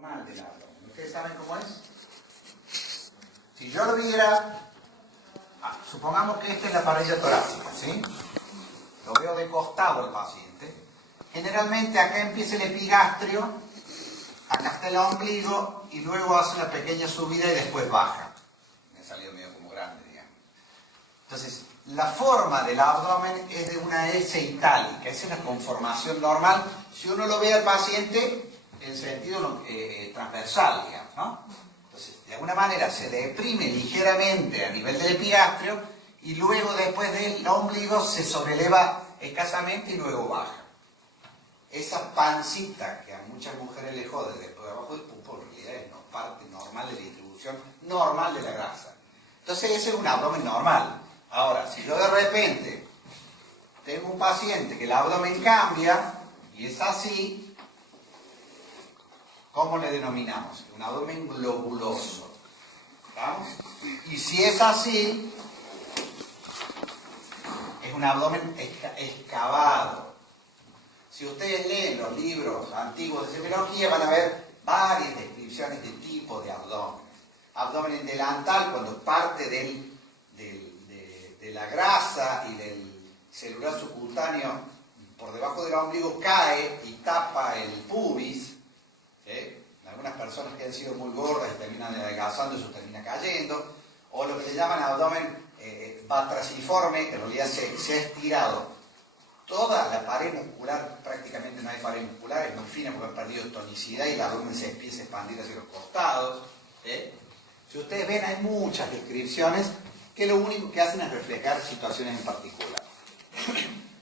normal del abdomen. ¿Ustedes saben cómo es? Si yo lo viera, supongamos que esta es la parilla torácica, ¿sí? Lo veo de costado el paciente. Generalmente acá empieza el epigastrio, acá está el ombligo y luego hace una pequeña subida y después baja. Me ha salido medio como grande, digamos. Entonces, la forma del abdomen es de una S itálica, es una conformación normal. Si uno lo ve al paciente en sentido transversal, digamos, ¿no? Entonces, de alguna manera se deprime ligeramente a nivel del epigastrio y luego después del ombligo se sobreleva escasamente y luego baja. Esa pancita que a muchas mujeres les jode después de abajo del pupo, en realidad es parte normal de la distribución normal de la grasa. Entonces ese es un abdomen normal. Ahora, si yo de repente tengo un paciente que el abdomen cambia y es así, ¿cómo le denominamos? Un abdomen globuloso. ¿Estamos? Y si es así, es un abdomen excavado. Si ustedes leen los libros antiguos de semiología van a ver varias descripciones de tipo de abdomen. Abdomen en delantal, cuando parte de la grasa y del celular subcutáneo por debajo del ombligo cae y tapa el pubis. ¿Sí? Algunas personas que han sido muy gordas y terminan adelgazando, eso termina cayendo. O lo que le llaman abdomen batraciforme, que en realidad se ha estirado. Toda la pared muscular, prácticamente no hay pared muscular, es muy fina porque ha perdido tonicidad y el abdomen se empieza a expandir hacia los costados. Si ustedes ven, hay muchas descripciones que lo único que hacen es reflejar situaciones en particular.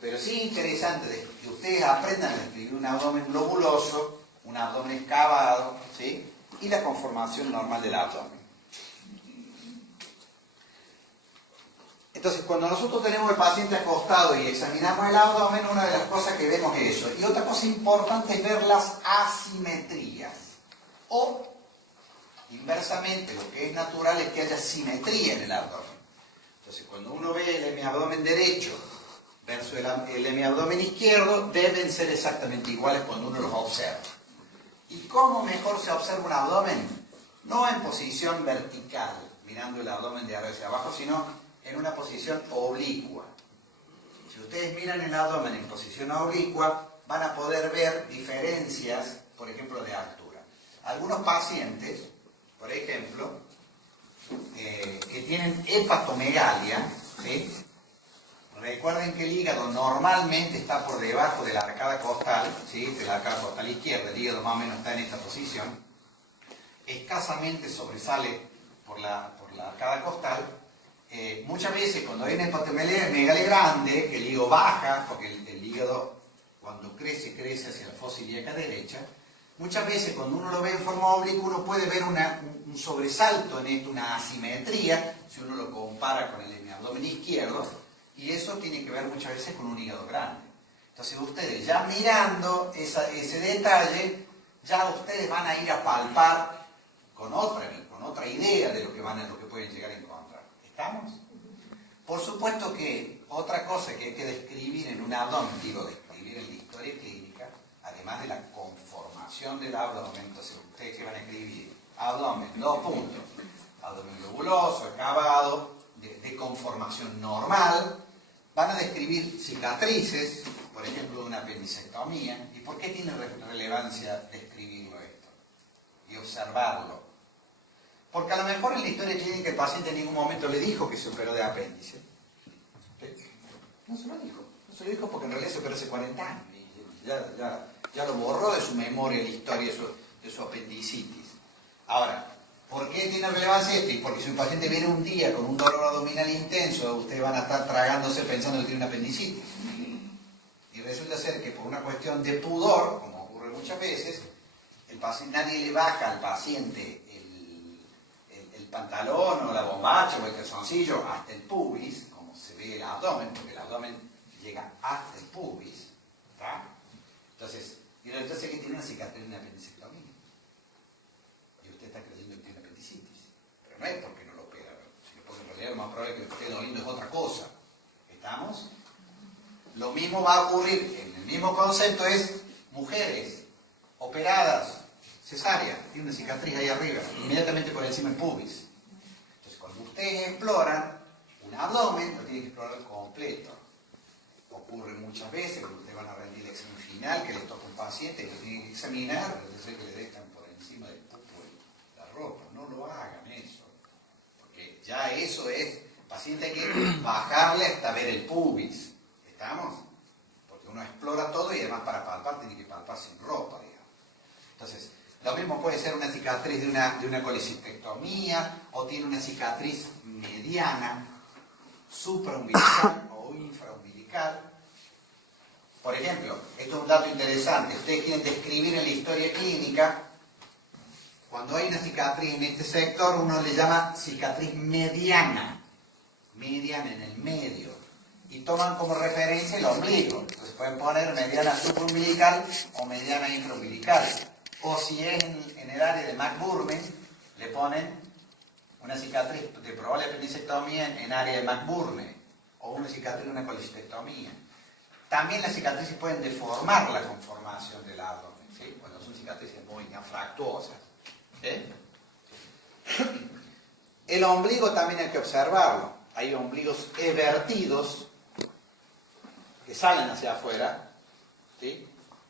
Pero sí es interesante que ustedes aprendan a describir un abdomen globuloso, un abdomen excavado, ¿sí? Y la conformación normal del abdomen. Entonces, cuando nosotros tenemos el paciente acostado y examinamos el abdomen, una de las cosas que vemos es eso. Y otra cosa importante es ver las asimetrías. O, inversamente, lo que es natural es que haya simetría en el abdomen. Entonces, cuando uno ve el hemiabdomen derecho versus el hemiabdomen izquierdo, deben ser exactamente iguales cuando uno los observa. ¿Y cómo mejor se observa un abdomen? No en posición vertical, mirando el abdomen de arriba hacia abajo, sino en una posición oblicua. Si ustedes miran el abdomen en posición oblicua, van a poder ver diferencias, por ejemplo, de altura. Algunos pacientes, por ejemplo, que tienen hepatomegalia, ¿sí? Recuerden que el hígado normalmente está por debajo de la arcada costal, ¿sí? De la arcada costal izquierda, el hígado más o menos está en esta posición, escasamente sobresale por la arcada costal. Muchas veces cuando hay una hepatomegalia grande, que el hígado baja, porque el hígado cuando crece hacia la fosa ilíaca derecha, muchas veces cuando uno lo ve en forma oblicua uno puede ver un sobresalto en esto, una asimetría, si uno lo compara con el abdomen izquierdo, y eso tiene que ver muchas veces con un hígado grande. Entonces ustedes ya mirando ese detalle, ya ustedes van a ir a palpar con otra idea de lo que pueden llegar a encontrar. ¿Estamos? Por supuesto que otra cosa que hay que describir en un abdomen, describir en la historia clínica, además de la conformación del abdomen, entonces ustedes que van a escribir abdomen, 2 puntos, abdomen globuloso, excavado, de conformación normal, van a describir cicatrices, por ejemplo, de una apendicectomía. ¿Y por qué tiene relevancia describirlo esto? Y observarlo. Porque a lo mejor en la historia clínica el paciente en ningún momento le dijo que se operó de apéndice. No se lo dijo porque en realidad se operó hace 40 años. Y ya lo borró de su memoria la historia de su apendicitis. Ahora, ¿por qué tiene relevancia esto? Y porque si un paciente viene un día con un dolor abdominal intenso, ustedes van a estar tragándose pensando que tiene una apendicitis. Y resulta ser que por una cuestión de pudor, como ocurre muchas veces, nadie le baja al paciente el pantalón o la bombacha o el calzoncillo hasta el pubis, como se ve el abdomen, porque el abdomen llega hasta el pubis. ¿Está? Entonces que tiene una cicatriz en una apendicectomía. Y usted está creyendo que tiene apendicitis. Pero no es porque no lo opera, sino porque en realidad lo más probable es que lo que esté doliendo es otra cosa. ¿Estamos? Lo mismo va a ocurrir, en el mismo concepto es mujeres operadas, cesárea, tiene una cicatriz ahí arriba, inmediatamente por encima del pubis. Entonces, cuando ustedes exploran un abdomen, lo tienen que explorar completo. Ocurre muchas veces, cuando ustedes van a rendir el examen final, que les toca un paciente que tienen que examinar, que le dejan por encima del pupo la ropa. No lo hagan eso, porque ya eso es, el paciente hay que bajarle hasta ver el pubis. ¿Estamos? Porque uno explora todo y además para palpar tiene que palpar sin ropa, digamos. Entonces, lo mismo puede ser una cicatriz de una colecistectomía, o tiene una cicatriz mediana, supraumbilical o infraumbilical. Por ejemplo, esto es un dato interesante. Ustedes quieren describir en la historia clínica, cuando hay una cicatriz en este sector, uno le llama cicatriz mediana. Mediana en el medio. Y toman como referencia el ombligo. Entonces pueden poner mediana supraumbilical o mediana infraumbilical. O si es en el área de McBurman, le ponen una cicatriz de probable apendicectomía en área de McBurman, o una cicatriz de una colecistectomía. También las cicatrices pueden deformar la conformación del abdomen, ¿sí? Cuando son cicatrices muy infractuosas. ¿Sí? El ombligo también hay que observarlo. Hay ombligos evertidos que salen hacia afuera, ¿sí?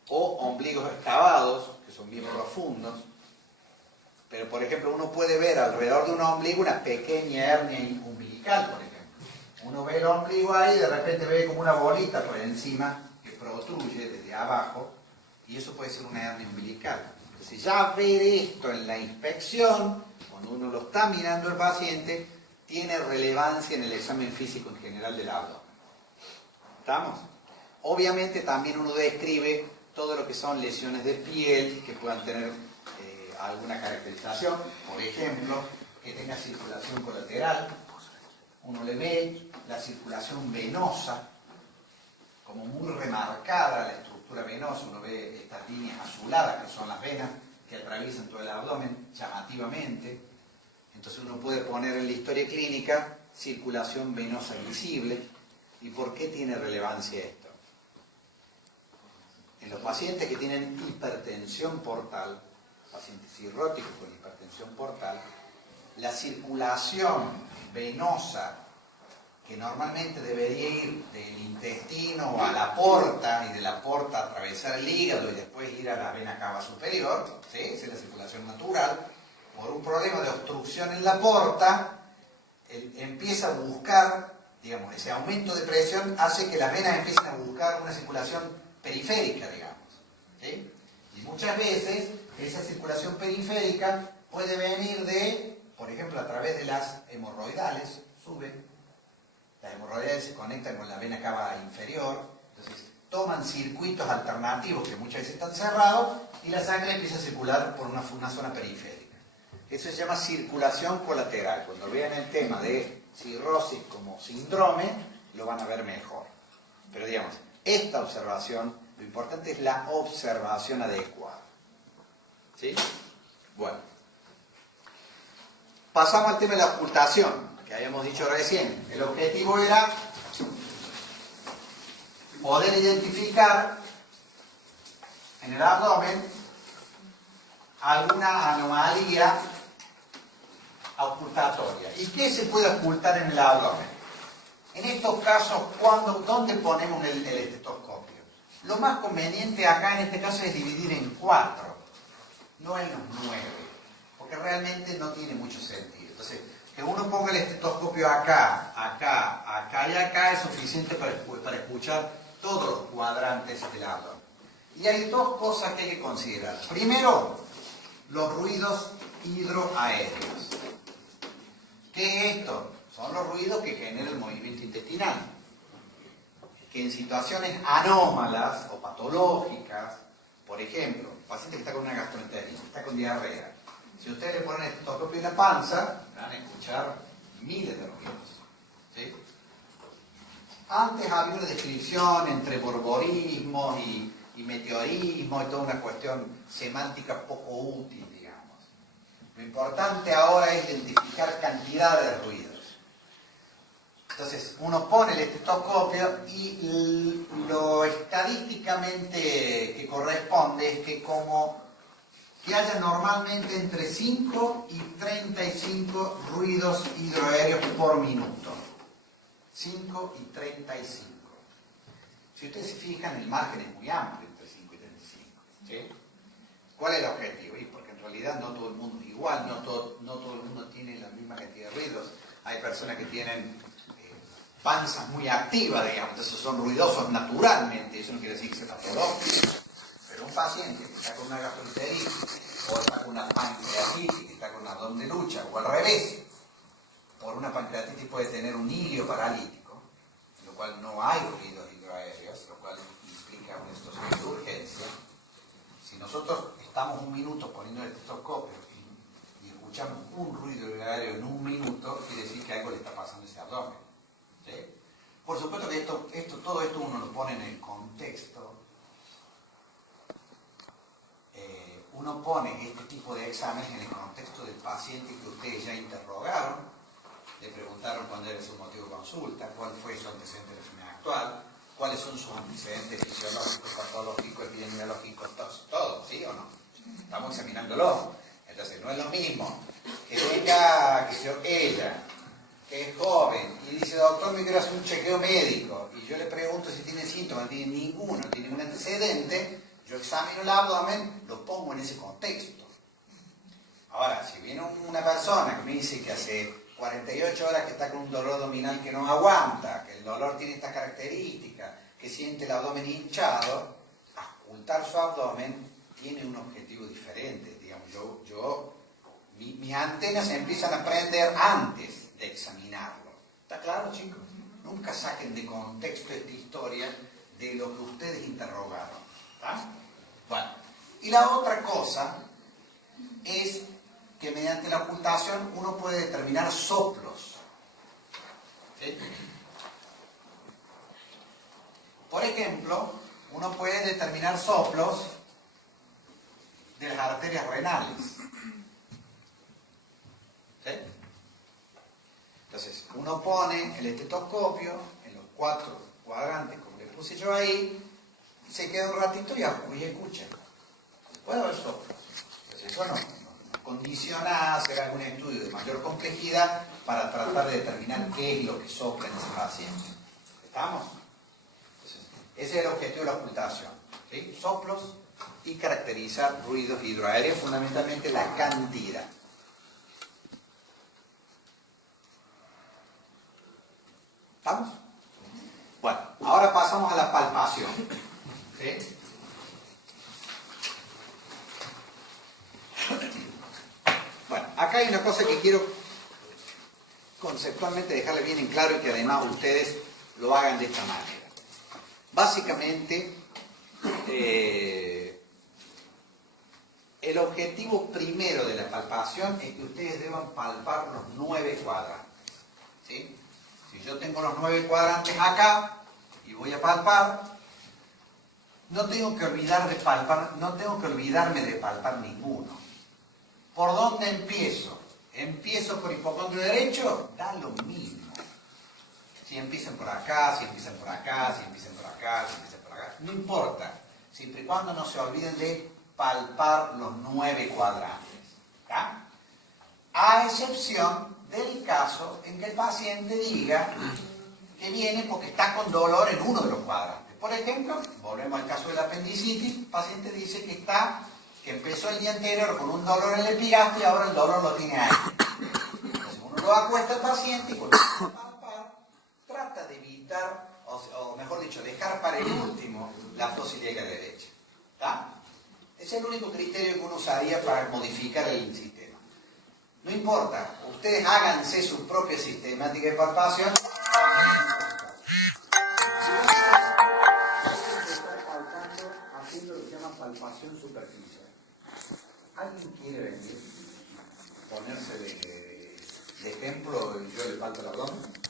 O ombligos excavados, que son bien profundos. Pero, por ejemplo, uno puede ver alrededor de un ombligo una pequeña hernia umbilical, por ejemplo. Uno ve el ombligo ahí y de repente ve como una bolita por encima que protruye desde abajo, y eso puede ser una hernia umbilical. Entonces, ya ver esto en la inspección, cuando uno lo está mirando al paciente, tiene relevancia en el examen físico en general del abdomen. ¿Estamos? Obviamente también uno describe todo lo que son lesiones de piel que puedan tener alguna caracterización, por ejemplo, que tenga circulación colateral. Uno le ve la circulación venosa como muy remarcada, la estructura venosa. Uno ve estas líneas azuladas que son las venas que atraviesan todo el abdomen llamativamente. Entonces uno puede poner en la historia clínica circulación venosa visible. ¿Y por qué tiene relevancia esto? En los pacientes que tienen hipertensión portal, pacientes cirróticos con hipertensión portal, la circulación venosa que normalmente debería ir del intestino a la porta y de la porta atravesar el hígado y después ir a la vena cava superior, ¿sí? Esa es la circulación natural. Por un problema de obstrucción en la porta, empieza a buscar, digamos, ese aumento de presión hace que las venas empiecen a buscar una circulación periférica, digamos, ¿sí? Y muchas veces esa circulación periférica puede venir de, por ejemplo, a través de las hemorroidales, suben, las hemorroidales se conectan con la vena cava inferior, entonces toman circuitos alternativos que muchas veces están cerrados y la sangre empieza a circular por una zona periférica. Eso se llama circulación colateral. Cuando vean el tema de cirrosis como síndrome, lo van a ver mejor. Pero digamos, esta observación, lo importante es la observación adecuada. ¿Sí? Bueno. Pasamos al tema de la ocultación, que habíamos dicho recién. El objetivo era poder identificar en el abdomen alguna anomalía ocultatoria. ¿Y qué se puede ocultar en el abdomen? En estos casos, ¿dónde ponemos el estetoscopio? Lo más conveniente acá en este caso es dividir en 4, no en los 9, porque realmente no tiene mucho sentido. Entonces, que uno ponga el estetoscopio acá, acá, acá y acá es suficiente para escuchar todos los cuadrantes del abdomen. Y hay dos cosas que hay que considerar. Primero, los ruidos hidroaéreos. ¿Qué es esto? Son los ruidos que genera el movimiento intestinal. Que en situaciones anómalas o patológicas, por ejemplo, un paciente que está con una gastroenteritis, está con diarrea, si ustedes le ponen el estetoscopio en la panza, van a escuchar miles de ruidos. ¿Sí? Antes había una descripción entre borborismo y meteorismo y toda una cuestión semántica poco útil, digamos. Lo importante ahora es identificar cantidades de ruidos. Entonces, uno pone el estetoscopio y lo estadísticamente que corresponde es que como que haya normalmente entre 5 y 35 ruidos hidroaéreos por minuto. 5 y 35. Si ustedes se fijan, el margen es muy amplio entre 5 y 35. ¿Sí? ¿Cuál es el objetivo? Y porque en realidad no todo el mundo es igual, no todo el mundo tiene la misma cantidad de ruidos. Hay personas que tienen panzas muy activas, digamos, entonces son ruidosos naturalmente, eso no quiere decir que sea patológico. Pero un paciente que está con una gastroenteritis, o está con una pancreatitis, que está con un abdomen de lucha, o al revés, por una pancreatitis puede tener un hilio paralítico, en lo cual no hay ruidos hidroaéreos, lo cual implica una situación de urgencia. Si nosotros estamos un minuto poniendo el estetoscopio y escuchamos un ruido hidroaéreo en un minuto, quiere decir que algo le está pasando a ese abdomen. ¿Sí? Por supuesto que todo esto uno lo pone en el contexto. Uno pone este tipo de exámenes en el contexto del paciente que ustedes ya interrogaron, le preguntaron cuándo era su motivo de consulta, cuál fue su antecedente de la enfermedad actual, cuáles son sus antecedentes fisiológicos, patológicos, epidemiológicos, todo, ¿sí o no? Estamos examinándolo. Entonces, no es lo mismo que venga, que sea ella, que es joven, y dice, doctor, me quiero hacer un chequeo médico, y yo le pregunto si tiene síntomas, no tiene ninguno, no tiene ningún antecedente, yo examino el abdomen, lo pongo en ese contexto. Ahora, si viene una persona que me dice que hace 48 horas que está con un dolor abdominal que no aguanta, que el dolor tiene estas características, que siente el abdomen hinchado, ocultar su abdomen tiene un objetivo diferente. Digamos, mis antenas se empiezan a prender antes de examinarlo. ¿Está claro, chicos? Nunca saquen de contexto esta historia de lo que ustedes interrogaron. ¿Está? Bueno, y la otra cosa es que mediante la ocultación uno puede determinar soplos. ¿Sí? Por ejemplo, uno puede determinar soplos de las arterias renales. ¿Sí? Entonces, uno pone el estetoscopio en los 4 cuadrantes, como le puse yo ahí, y se queda un ratito y escucha. Puede haber soplos. Entonces, eso no condiciona a hacer algún estudio de mayor complejidad para tratar de determinar qué es lo que sopla en ese paciente. ¿Estamos? Entonces, ese es el objetivo de la ocultación. ¿Sí? Soplos y caracterizar ruidos hidroaéreos, fundamentalmente la cantidad. ¿Estamos? Bueno, ahora pasamos a la palpación. ¿Sí? Bueno, acá hay una cosa que quiero conceptualmente dejarle bien en claro y que además ustedes lo hagan de esta manera. Básicamente, el objetivo primero de la palpación es que ustedes deban palpar los 9 cuadrantes. ¿Sí? Si yo tengo los 9 cuadrantes acá y voy a palpar, no tengo que olvidarme de palpar ninguno. ¿Por dónde empiezo? ¿Empiezo por hipocondrio derecho? Da lo mismo. Si empiezan por acá, si empiezan por acá, si empiezan por acá, si empiezan por acá. No importa. Siempre y cuando no se olviden de palpar los 9 cuadrantes. ¿Está? A excepción del caso en que el paciente diga que viene porque está con dolor en uno de los cuadrantes. Por ejemplo, volvemos al caso del apendicitis, el paciente dice que empezó el día anterior con un dolor en el epigastrio y ahora el dolor lo tiene ahí. Entonces uno lo acuesta al paciente y cuando empieza a palpar, trata de evitar, o mejor dicho, dejar para el último la fosa ilíaca derecha. ¿Está? Ese es el único criterio que uno usaría para modificar el sistema. No importa, ustedes háganse su propia sistemática de palpación. Haciendo lo que se llama palpación superficial. ¿Alguien quiere venir? Ponerse de ejemplo y yo le palpo el abdomen.